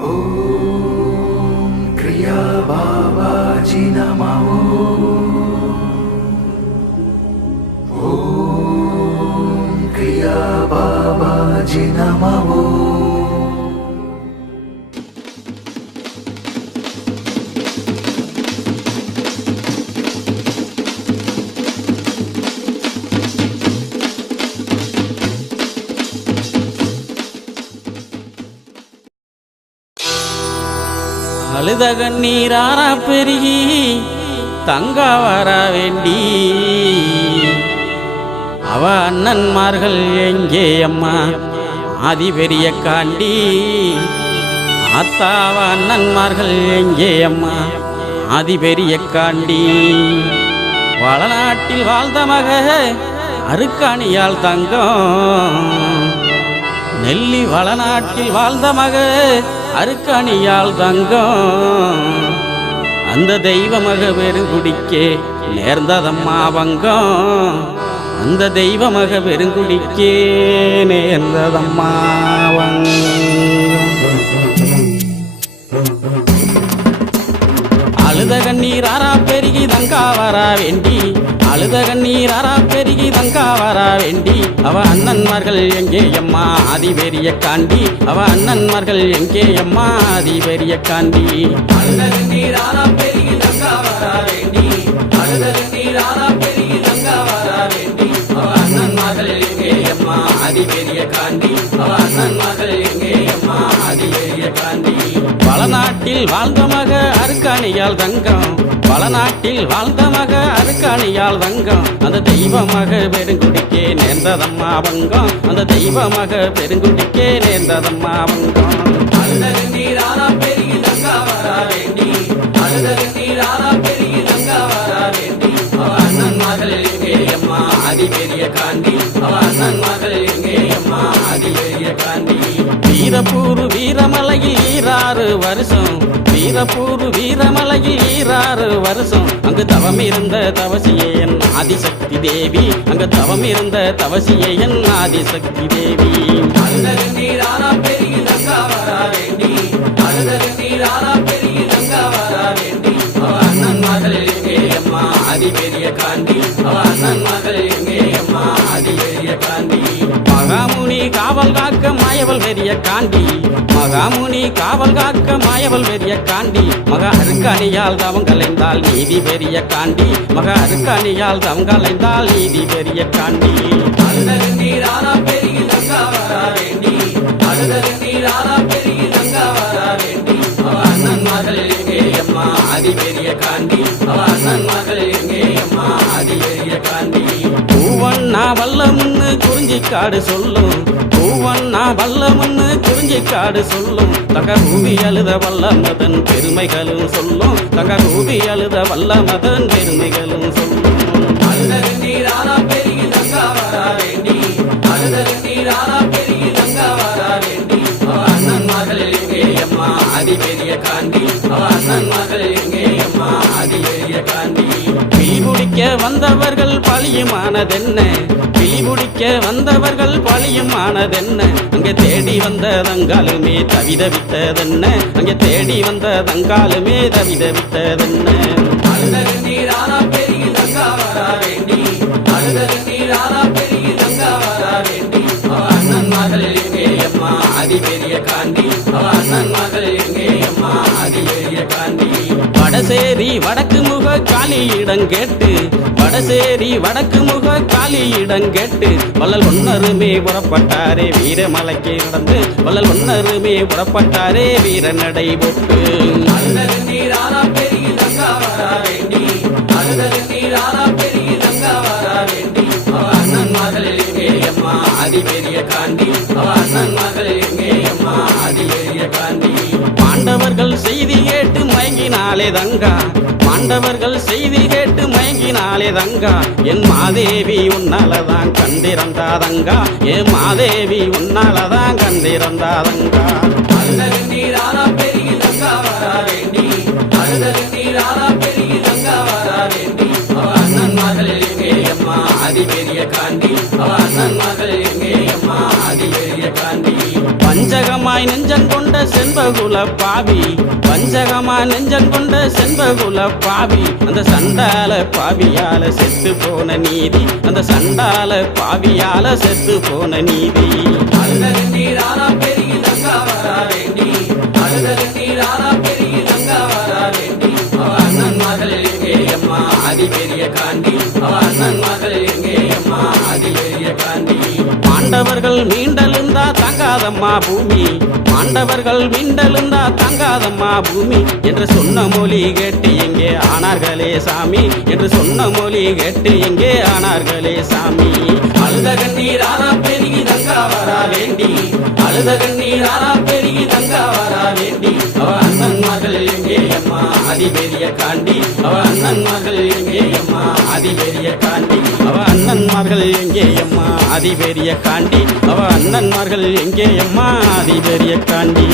ஓம் கிரியா பாபாஜி நமோ. ஓம் கிரியா பாபாஜி நமோ. அழுத கண்ணீராரா பெருகி தங்கா வர வேண்டி அவ அண்ணன்மார்கள் எங்கே அம்மா ஆதி பெரிய காண்டி ஆத்தாவ அண்ணன்மார்கள் எங்கே அம்மா ஆதி பெரிய காண்டி வளநாட்டில் வாழ்ந்த மக அருக்காணியால் தங்கம் நெல்லி வளநாட்டில் வாழ்ந்த மக அருக்காணியால் தங்கம் அந்த தெய்வ மக பெருங்குடிக்கே நேர்ந்ததம்மா வங்கம் அந்த தெய்வ மக பெருங்குடிக்கே நேர்ந்ததம்மா வங்கம். அழுத கண்ணீராரா பெருகி தங்கா வரா வேண்டி அழுத கண்ணீராரா பெருகி தங்கா வரா வேண்டி அவ அண்ணன்மார்கள் எங்கே அம்மா ஆதி பெரிய காண்டி அவ அண்ணன்மார்கள் எங்கே அம்மா ஆதி பெரிய காண்டி அழுத கண்ணீராரா பெருகி தங்கா வரா வேண்டி அழுத கண்ணீராரா பெருகி தங்கா வரா வேண்டி அவ அண்ணன்மார்கள் எங்கே அம்மா ஆதி பெரிய காண்டி அவ அண்ணன்மார்கள் எங்கே அம்மா ஆதி பெரிய காண்டி வளநாட்டில் வாழ்ந்த மக அருக்காணியால் தங்கம் வளநாட்டில் வாழ்ந்த மக அருக்காணியால் தங்கம் அந்த தெய்வ மக பெருங்குடிக்கே நேர்ந்ததம்மா வங்கம் அந்த தெய்வ மக பெருங்குடிக்கே நேர்ந்ததம்மா வங்கம். அழுத கண்ணீராரா பெருகி தங்கா வரா வேண்டி அழுத கண்ணீராரா பெருகி தங்கா வரா வேண்டி அவ அண்ணன்மார்கள் எங்கே அம்மா ஆதி பெரிய காண்டி அவ அண்ணன்மார்கள் எங்கே அம்மா ஆதி பெரிய காண்டி வீரப்பூர் வீரமலையில் ஈராறு வருஷம் வீரப்பூர் வீரமலையில் ஈராறு வருஷம் அங்கு தவம் இருந்த தவசியே என் ஆதிசக்தி தேவி அங்கு தவம் இருந்த தவசியே என் ஆதிசக்தி தேவி. அழுத கண்ணீராரா பெருகி தங்கா வரா வேண்டி அழுத கண்ணீராரா பெருகி தங்கா வரா வேண்டி அவ அண்ணன்மார்கள் எங்கே அம்மா ஆதி பெரிய காண்டி அவ அண்ணன்மார்கள் எங்கே அம்மா ஆதி பெரிய காண்டி மகாமுனி காவல் காக்க மாயவள் பெரிய காண்டி மகாமுனி காவல் காக்க மாயவள் பெரிய காண்டி மக அருக்காணியால் தவம் கலைந்தால் நீதி பெரிய காண்டி மக அருக்காணியால் தவம் கலைந்தால் நீதி பெரிய காண்டி. அழுத கண்ணீராரா பெருகி தங்கா வரா வேண்டி அழுத கண்ணீராரா பெருகி தங்கா வரா வேண்டி அவ அண்ணன்மார்கள் எங்கே அம்மா ஆதி பெரிய காண்டி அவ அண்ணன்மார்கள் எங்கே அம்மா ஆதி பெரிய காண்டி. பூவண்ணா வல்லமுன்னு குறிஞ்சிக்காடு சொல்லும் பூவண்ணா வல்லமுன்னு குறிஞ்சிக்காடு சொல்லும் தங்க ரூபி அழுத வல்லமதன் பெருமைகளும் சொல்லும் தங்க ரூபி அழுத வல்லமதன் பெருமைகளும் சொல்லும். அழுத கண்ணீராரா பெருகி தங்கா வரா வேண்டி அழுத கண்ணீராரா பெருகி தங்கா வரா வேண்டி அவ அண்ணன்மார்கள் எங்கே அம்மா ஆதி பெரிய காண்டி அவ அண்ணன்மார்கள் எங்கே அம்மா ஆதி பெரிய காண்டி. பிடிக்க வந்தவர்கள் பழியுமானதென்ன பிடிக்க வந்தவர்கள் பழியுமானதென்ன அங்கே தேடி வந்த தங்காலுமே தவிதவித்ததென்ன அங்கே தேடி வந்த தங்காலுமே தவிதவித்ததென்ன. அழுத கண்ணீராரா பெருகி தங்கா வரா வேண்டி அழுத கண்ணீராரா பெருகி தங்கா வரா வேண்டி அவ அண்ணன்மார்கள் எங்கே அம்மா ஆதி பெரிய காண்டி அவ அண்ணன்மார்கள் எங்கே அம்மா ஆதி பெரிய காண்டி. வடசேரி வடக்கு முக காளியிடம் கேட்டு வடசேரி வடக்கு முக காளியிடம் கேட்டு வள்ளல் ஒன்னருமே புறப்பட்டாரே வீரமலைக்கு நடந்து வள்ளல் ஒன்னருமே புறப்பட்டாரே வீர நடை போட்டு. அழுத கண்ணீராரா பெருகி தங்கா வரா வேண்டி அழுத கண்ணீராரா பெருகி தங்கா வரா வேண்டி அவ அண்ணன்மார்கள் எங்கே அம்மா ஆதி பெரிய காண்டி அவ அண்ணன்மார்கள் எங்கே அம்மா ஆதி பெரிய காண்டி. பாண்டவர்கள் செய்தி கேட்டு மயங்கினாலே தங்கா பாண்டவர்கள் செய்தி கேட்டு மயங்கினாலே தங்கா என் மாதேவி உன்னாலதான் கண்டிருந்தாதங்கா என் மாதேவி உன்னாலதான் கண்டிருந்தாதங்கா. அழுத கண்ணீராரா பெருகி தங்கா வரா வேண்டி அழுத கண்ணீராரா பெருகி தங்கா வரா வேண்டி அவ அண்ணன்மார்கள் எங்கே அம்மா ஆதி பெரிய காண்டி அவ அண்ணன்மார்கள் எங்கே அம்மா ஆதி பெரிய காண்டி. வஞ்சகமாய் நெஞ்சங்கொண்ட செண்பகுல பாவி, வஞ்சகமாய் நெஞ்சங்கொண்ட செண்பகுல பாவி, அந்த சண்டால பாவியால செத்து போன நீதி, அந்த சண்டால பாவியால செத்து போன நீதி. அழுத கண்ணீர் ஆறா பெருகி தங்கா வரா வேண்டி, அழுத கண்ணீர் ஆறா பெருகி தங்கா வரா வேண்டி, அவ அண்ணன் மகள் எங்கே அம்மா ஆதி பெரிய காண்டி, அவ அண்ணன் மகள் எங்கே அம்மா ஆதி பெரிய காண்டி. மாண்டவர்கள் மீண்டெழுந்தா தங்காதம்மா பூமி, மாண்டவர்கள் மீண்டெழுந்தா தங்காதம்மா பூமி என்று சொன்ன மொழி கேட்டு எங்கே ஆனார்களே சாமி, என்று சொன்ன மொழி கேட்டு எங்கே ஆனார்களே சாமி. அழுத கண்ணீர் ஆறா பெருகி தங்கா வரா வேண்டி, அழுத கண்ணீர் ஆறா பெருகி தங்கா வரா வேண்டி, அவ அண்ணன் மகள் எங்கே அம்மா ஆதி பெரிய காண்டி, அவ அண்ணன் மகள் எங்கே அம்மா ஆதி பெரிய காண்டி, அவ அண்ணன் மகள் எங்கே அம்மா ஆதி பெரிய காண்டி, அவ அண்ணன் மகள் எங்கே அம்மா ஆதி பெரிய காண்டி.